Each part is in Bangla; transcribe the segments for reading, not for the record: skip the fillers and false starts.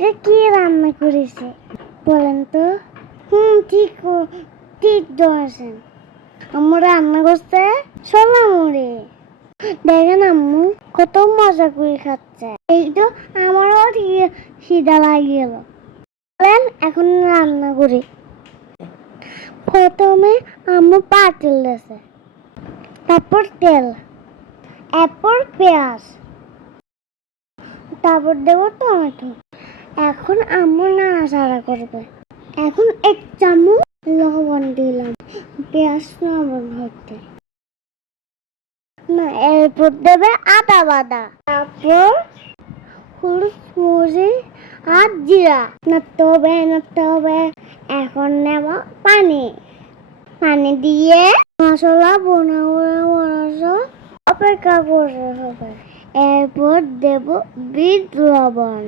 আজকে কি রান্না করেছে বলেন তো? ঠিক ঠিক ধরেছেন। আম্মু রান্না করছে ছোলা মুড়ি। দেখেন আম্মু কত মজা করে খাচ্ছে। এই তো আমারও খিদা লাগিয়ে গেল। বলেন এখন রান্না করি। প্রথমে আম্মু পাতিল দিয়েছে, তারপর তেল, এরপর পেঁয়াজ, তারপর দেবো টমেটো। এখন আম্মু নাড়াচাড়া করবে। এখন এক চামচ লবণ দিলাম, পেঁয়াজ লবণ হতে না, এরপর দেবে আদা বাটা, তারপর হলুদ মরিচ আর জিরা। নাড়তে হবে। এখন নেব পানি। পানি দিয়ে মশলা অপেক্ষা করতে হবে। এরপর দেব বিট লবণ।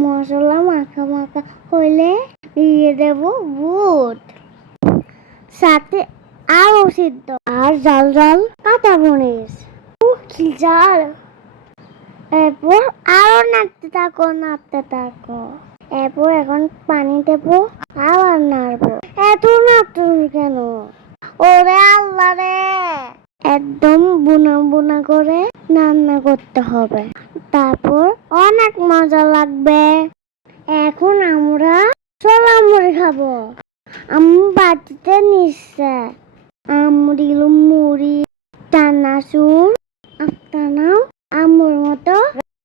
মশলা মাখা মাখা হইলে দিয়ে দেব বুট, সাথে আলু সিদ্ধ আর জাল জাল কাঁচা মরিচ। কি জাল! এরপর আরো নাড়তে থাকো। এরপর এখন পানি দেবো, আবার নাড়বো। এত নাড়তে কেন? ওরে আল্লাহ রে! একদম বুনা বুনা করে রান্না করতে হবে, তারপর অনেক মজা লাগবে। এখন আমরা ছোলা মুড়ি খাবো। আম্মু বাটিতে নিচ্ছে। আম্মু দিল মুড়ি, চানাচুর। আপনারাও আম্মুর মতো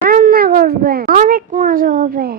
রান্না করবেন, অনেক মজা হবে।